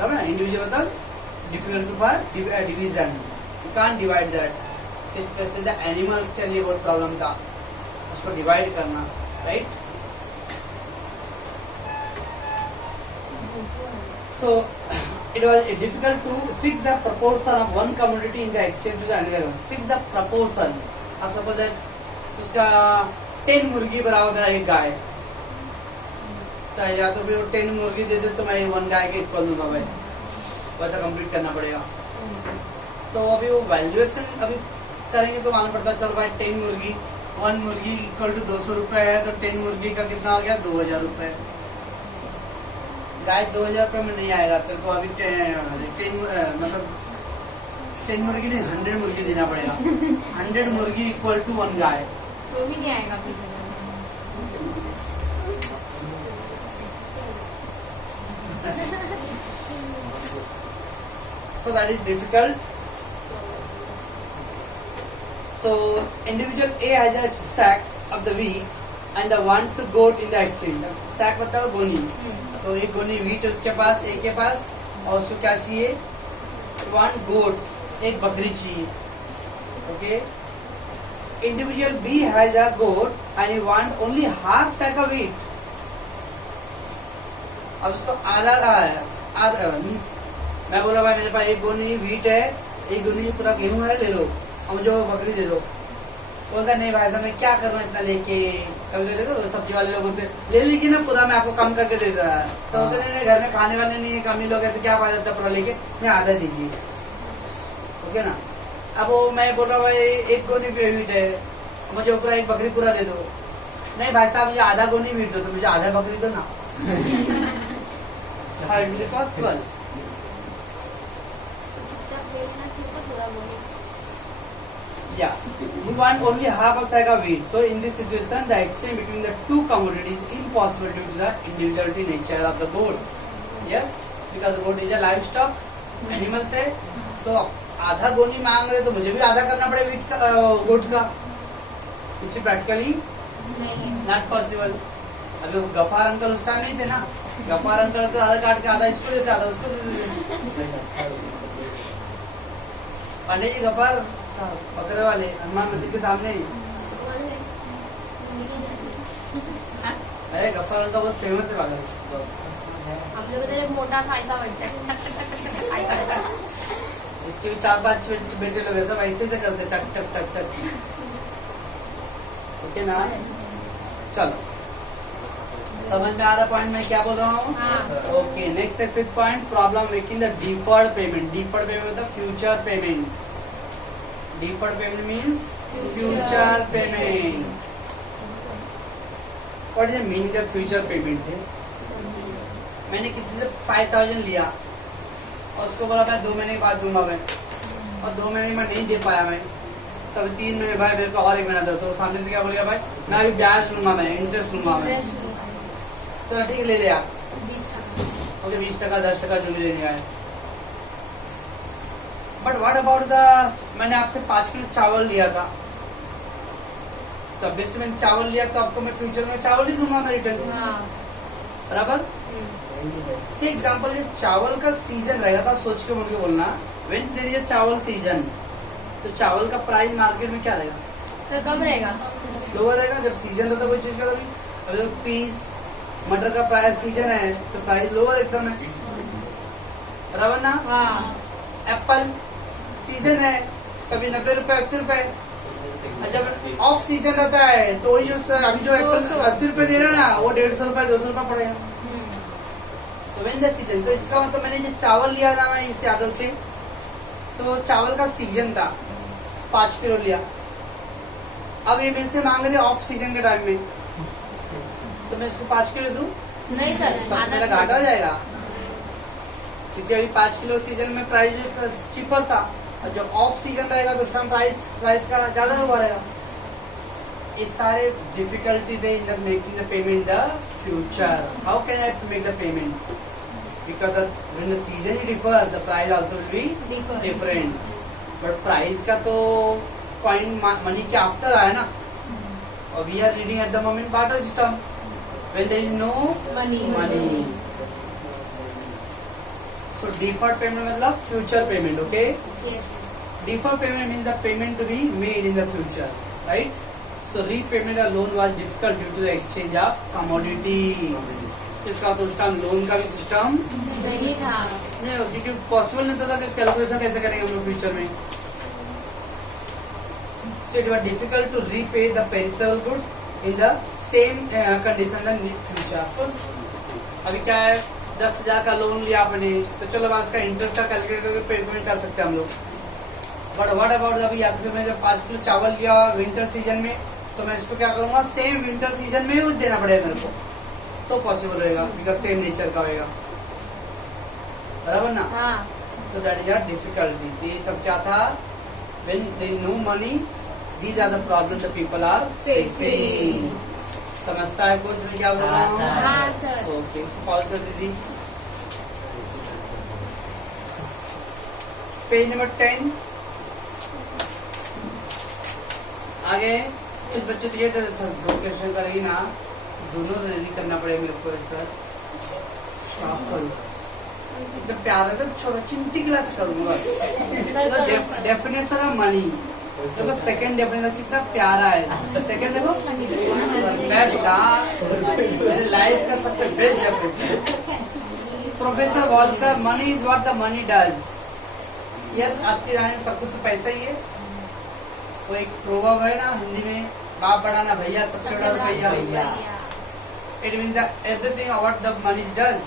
बराबर ना। इंडिविजुअल मतलब difficult for division, you can't divide that. Specially the animals के लिए बहुत प्रॉब्लम था उसको डिवाइड करना, right. So it was difficult to fix the proportion of one commodity in the exchange to the another one. Fix the proportion. अब suppose that उसका 10 मुर्गी बराबर मेरा एक गाय, तो या तो फिर वो 10 मुर्गी दे दे तो मैं 1 गाय के इक्वल दूंगा भाई, वैसा कंप्लीट करना पड़ेगा। तो अभी वो वैल्यूएशन अभी करेंगे तो मालूम पड़ता चल भाई 10 मुर्गी 1 मुर्गी इक्वल टू 200 रुपए है, तो 10 मुर्गी का कितना हो गया 2000 रुपए। गाय 2000 रुपए में नहीं आएगा तेरे को, अभी 10 मुर्गी नहीं 100 मुर्गी देना पड़ेगा। 100 मुर्गी इक्वल टू 1 गाय, तो भी नहीं आएगा 20,000। so that is difficult. So individual A has a sack of the wheat and the one to goat in the exchange. sack मतलब गोनी, तो एक गोनी wheat है उसके पास, एक के पास, और उसको क्या चाहिए 1 goat, एक बकरी चाहिए, okay. Individual B has a goat and he want only half sack of wheat. अब उसको आधा मीन्स मैं बोला भाई मेरे पास एक गोनी वीट है, एक गोनी पूरा गेहूं है, ले लो और मुझे वो बकरी दे दो। बोलता नहीं भाई साहब मैं क्या करूँ इतना लेके, कभी देखो सब्जी वाले लोग होते ले लीजिए ना पूरा, मैं आपको कम करके देता है, तो बोलते नहीं घर में खाने वाले नहीं है, कम ही लोग है तो क्या फायदा था पूरा लेके, मैं आधा दीजिए, ओके ना। अब वो मैं बोल रहा भाई एक गोनी वीट है, मुझे पूरा एक बकरी पूरा दे दो। नहीं भाई साहब मुझे आधा गोनी वीट दो, तो मुझे आधा बकरी दो ना। Hardly possible. चुपचाप ले लेना चाहिए था थोड़ा बोले। Yeah, you want only half a sack of wheat. So in this situation, the exchange between the two commodities is impossible due to the individuality nature of the goat. Yes, because the goat is a livestock, animal से, तो आधा गोनी मांग रहे तो मुझे भी आधा करना पड़ेगा वीट का, गोट का। It's practically not possible. अभी वो गफार अंकल उस टाइम नहीं थे ना, गफार अंकल तो आधा काट के आधा इसको देते आधा उसको देते। पांडे जी गफार बकरे वाले हनुमान मंदिर के सामने ही, अरे गफार अंकल बहुत फेमस है पागल। हम लोग इधर एक मोटा सा ऐसा बैठता है, उसके भी 4-5 बेटे लोग ऐसा ऐसे से करते टक टक टक टक, ओके ना। चलो समझ में आ रहा पॉइंट मैं क्या बोल रहा हूँ। ओके नेक्स्ट है 5th point, problem making the deferred payment. Deferred payment मतलब future payment. Deferred payment means future payment. What is the meaning of future payment है? मैंने किसी से 5000 लिया और उसको बोला मैं 2 महीने के बाद दूंगा मैं, और 2 महीने में नहीं दे पाया मैं, तब 3 महीने भाई मेरे को और 1 महीना दो, तो सामने से क्या बोलेगा भाई मैं अभी ब्याज लूंगा, मैं इंटरेस्ट लूंगा मैं, तो ठीक ले लिया 20%। ओके 20% 10% जो भी लेने का है। बट व्हाट अबाउट द, मैंने आपसे 5 किलो चावल लिया था, तब बेस्ट मैंने चावल लिया तो आपको मैं फ्यूचर में चावल ही दूंगा मैं रिटर्न, बराबर। से एग्जाम्पल जब चावल का सीजन रहेगा तो आप सोच के बोल के बोलना, व्हेन देयर इज अ चावल सीजन, तो चावल का प्राइस मार्केट में क्या रहेगा? सर कम रहेगा, लोअर रहेगा। जब सीजन रहता कोई चीज का, अभी तो पीस मटर का प्राइस सीजन है तो प्राइस लोअर एकदम है, बराबर ना। एप्पल सीजन है कभी 90 रुपए 80 रुपए, जब ऑफ सीजन रहता है तो वही जो अभी जो एप्पल 80 रुपए दे रहा है ना वो 150 रुपए 200 रुपए पड़ेगा। तो वेन द सीजन, तो इसका मतलब मैंने जो चावल लिया था मैं इस यादव से, तो चावल का सीजन था 5 किलो लिया, अब ये मेरे से मांग रहे ऑफ सीजन के टाइम में, तो मैं इसको 5 किलो दूं? नहीं सर, तब मेरा घाटा हो जाएगा, क्योंकि अभी 5 किलो सीजन में प्राइस चीपर था, और जब ऑफ सीजन रहेगा तो उस टाइम प्राइस का ज्यादा हुआ रहेगा। ये सारे डिफिकल्टी थे in the making the payment the future. How can I make the payment? Because when the season differ the price also will be different, but price का तो पॉइंट मनी के आफ्टर आया ना, और we are reading at the moment barter system when there is no money. So deferred payment मतलब future payment. Okay, Yes. deferred payment means the payment to be made in the future, right? So repayment of loan was difficult due to the exchange of commodity. इसका तो उस time loan का भी system नहीं था. नहीं, क्योंकि possible नहीं था कि कैलकुलेशन कैसे करेंगे हम लोग फ्यूचर में. So it was difficult to repay the perishable goods in the same condition in future. Suppose अभी क्या है, 10,000 का लोन लिया आपने, तो चलो उसका इंटरेस्ट का कैलकुलेट करके पेमेंट कर सकते हैं हम लोग. बट व्हाट अबाउट अभी या फिर मैंने 5 किलो चावल लिया विंटर सीजन में, तो मैं इसको क्या करूंगा, सेम विंटर सीजन में ही देना पड़ेगा मेरे को, तो पॉसिबल रहेगा बिकॉज सेम नेचर का होगा. बराबर ना. हाँ. तो दैट इज आर डिफिकल्टी. ये सब क्या था, when they no money, these are the problem the people are facing. समझता है कुछ मैं क्या बोल रहा हूँ? हाँ सर. ओके, पॉज कर दीजिए. Page number 10. आगे कुछ बच्चे तो ये दो क्वेश्चन करेगी ना, दोनों रेडी करना पड़ेगा मेरे को. सर एकदम प्यार है, छोटा चिंटी क्लास करूंगा. डेफिनेशन ऑफ मनी देखो, सेकंड डेफिनेशन कितना प्यारा है. सेकंड देखो, बेस्ट मेरे लाइफ का सबसे best definition. Professor Volker, money is what the money does. Yes, आपके जाने में सब कुछ तो पैसा ही है. वो एक प्रोवर्ब है ना हिंदी में, बाप बड़ा ना भैया, सबसे बड़ा रुपया. It mean the everything what the money does.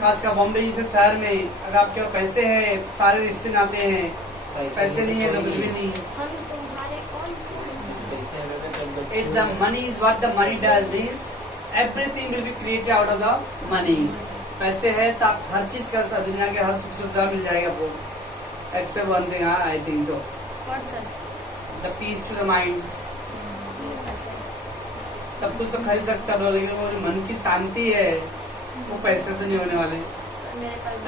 खासकर बॉम्बे जैसे शहर में अगर आपके पास पैसे हैं तो सारे रिश्ते नाते हैं, पैसे नहीं है तो कुछ भी नहीं. It the money is what the money does means everything will be created out of the money. पैसे है तो आप हर चीज कर सकते, दुनिया के हर सुख सुविधा मिल जाएगा आपको, except one thing. I think so, the peace to the mind. सब कुछ तो खरीद सकता है, लेकिन वो मन की शांति है वो पैसे से नहीं होने वाले.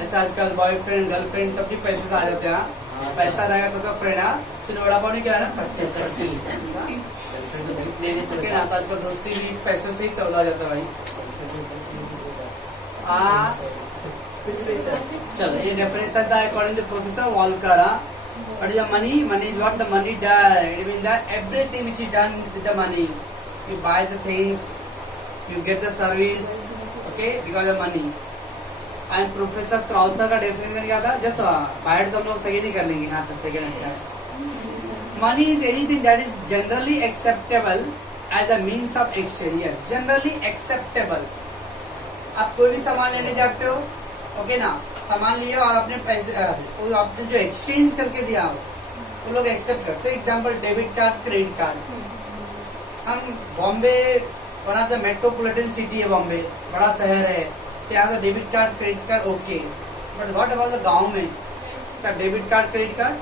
ऐसा आजकल बॉयफ्रेंड गर्लफ्रेंड सब भी पैसे से आ जाते हैं. पैसा रहेगा तो फ्रेंड है, फिर वड़ा पाव नहीं खिलाना, तो आजकल दोस्ती भी पैसों से ही तोड़ा जाता है भाई. चलो, ये डेफिनेशन था according to professor Walker. What is the money? Money is what the money does. It means that everything which is done with the money. You buy the things, you get the service, okay, because of money. And Professor Crowther का definition क्या था? Just बाहर तो हम लोग सही नहीं कर लेंगे. हाँ सर, सेकंड अच्छा है. Money is anything that is generally acceptable as a means of exchange. Generally acceptable. आप कोई भी सामान लेने जाते हो, ओके ना, सामान लिए और अपने पैसे आपने जो एक्सचेंज करके दिया वो लोग एक्सेप्ट करते. Example debit card, credit card. हम बॉम्बे बड़ा तो मेट्रोपॉलिटन सिटी है, बॉम्बे बड़ा शहर है, तो यहाँ तो debit card credit card okay. But what about the गांव में, क्या डेबिट कार्ड क्रेडिट कार्ड?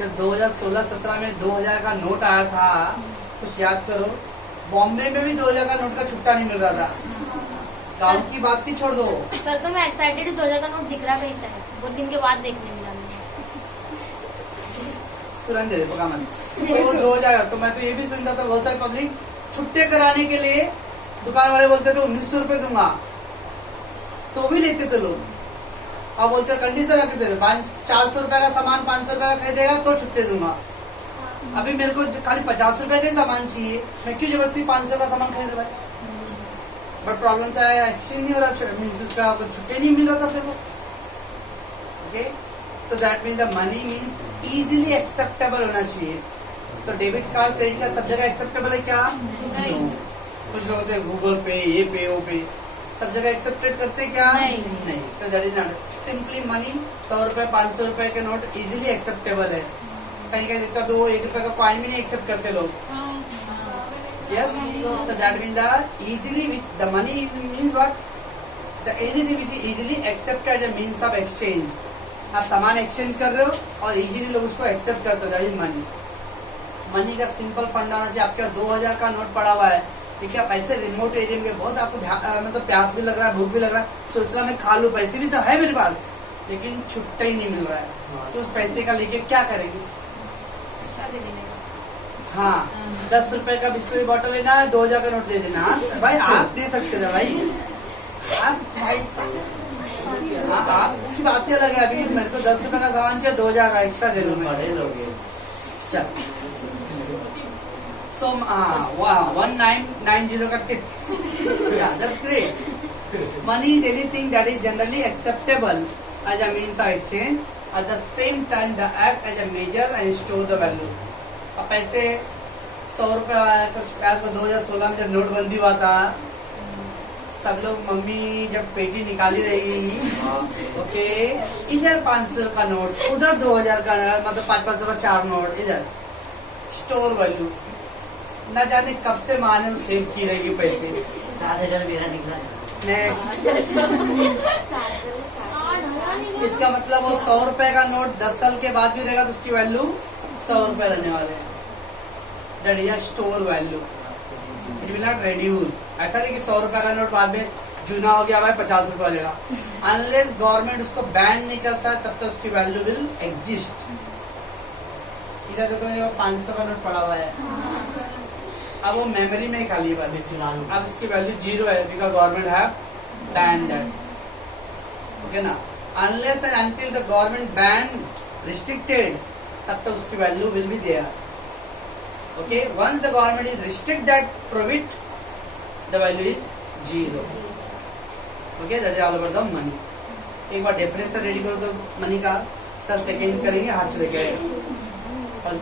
जब 2016-17 में 2000 का नोट आया था, कुछ याद करो, बॉम्बे में भी 2000 का नोट का छुट्टा नहीं मिल रहा था. गांव की बात ही छोड़ दो. सर तो मैं एक्साइटेड हूँ, 2000 का नोट दिख रहा कैसा है, बहुत दिन के बाद देखने मिला मुझे. तुरंत दे दे पका मत. तो 2000, तो मैं तो ये भी सुनता था बहुत सारी पब्लिक छुट्टे कराने के लिए दुकान वाले बोलते थे 1900 रुपए दूंगा, तो भी लेते थे लोग. अब बोलते कंडीशन रखते थे 400 रुपए का सामान 500 रुपए का खरीदेगा तो छुट्टे दूंगा. अभी मेरे को खाली 50 रुपए का सामान चाहिए, मैं क्यों जबरदस्ती 500 का सामान खरीद भाई. बट प्रॉब्लम तो है एक्सचेंज नहीं हो रहा, मीन्स उसका छुट्टे नहीं मिल रहा था फिर वो. ओके, तो that means the money means easily acceptable होना चाहिए. तो डेबिट कार्ड क्रेडिट कार्ड सब जगह एक्सेप्टेबल है क्या? नहीं. कुछ लोग होते हैं गूगल पे, ये पे, वो पे, सब जगह एक्सेप्टेड करते क्या? नहीं. तो that is not simply money. 100 रुपए 500 रुपए के नोट इजीली एक्सेप्टेबल है. कहीं कहीं देखता तो 1 रुपए का कॉइन भी नहीं एक्सेप्ट करते लोग. Yes, so that means the easily which the money means what? The anything which is easily accepted as a means of exchange. आप सामान एक्सचेंज कर रहे हो और इजीली लोग उसको एक्सेप्ट करते हो, दैट इज मनी. मनी का सिंपल फंड आना चाहिए. आपके 2000 का नोट पड़ा हुआ है, ठीक है, आप ऐसे रिमोट एरिया में बहुत आपको मतलब प्यास भी लग रहा है, भूख भी लग रहा है, सोच रहा मैं खा लूं, पैसे भी तो है मेरे पास, लेकिन छुट्टा ही नहीं मिल रहा है, तो उस पैसे का लेके क्या करेंगे? हाँ, 10 रुपए का बिस्किट बॉटल लेना है, 2000 का नोट दे देना. भाई आप दे सकते थे भाई, आप भाई बात ही अलग है। अभी मेरे को 10 रुपए का सामान चाहिए, 2000 का एक्स्ट्रा दे दो मैं। बड़े लोग हैं। चल सो वाह 1990 का tip, yeah that's great. Money is anything that is generally acceptable as a means of exchange, at the same time the act as a measure and store the value. अब पैसे 100 रुपए आया तो 2016 में जब नोटबंदी हुआ था, सब लोग मम्मी जब पेटी निकाली रही, ओके इधर 500 का नोट, उधर 2000 का नोट, मतलब 500 का 4 नोट, इधर स्टोर वैल्यू। न जाने कब से माँ ने सेव की रहेगी पैसे। 4000 मेरा निकला। नेक्स्ट, 60,000 इसका मतलब वो 100 रुपए का नोट 10 साल के बाद भी रहेगा तो उसकी वैल्यू 100 रुपए रहने वाले हैं। That is store value, it will not reduce. ऐसा नहीं कि 100 रुपए का नोट बाद में जूना हो गया भाई 50 रुपए लेगा। अनलेस गवर्नमेंट उसको बैन नहीं करता तब तक उसकी वैल्यू विल एग्जिस्ट। इधर देखो मेरे पास 500 का नोट पड़ा हुआ है, अब वो मेमोरी में ही खाली है बस। अब इसकी वैल्यू 0 है because government have ban that, okay ना। Unless and until the government ban restricted, तब तक उसकी value will be there, okay. Once the government is restrict that profit, the value is 0, okay. That is all about the money. एक बार definition ready करो तो money का, sir second करेंगे, हाथ से लेके और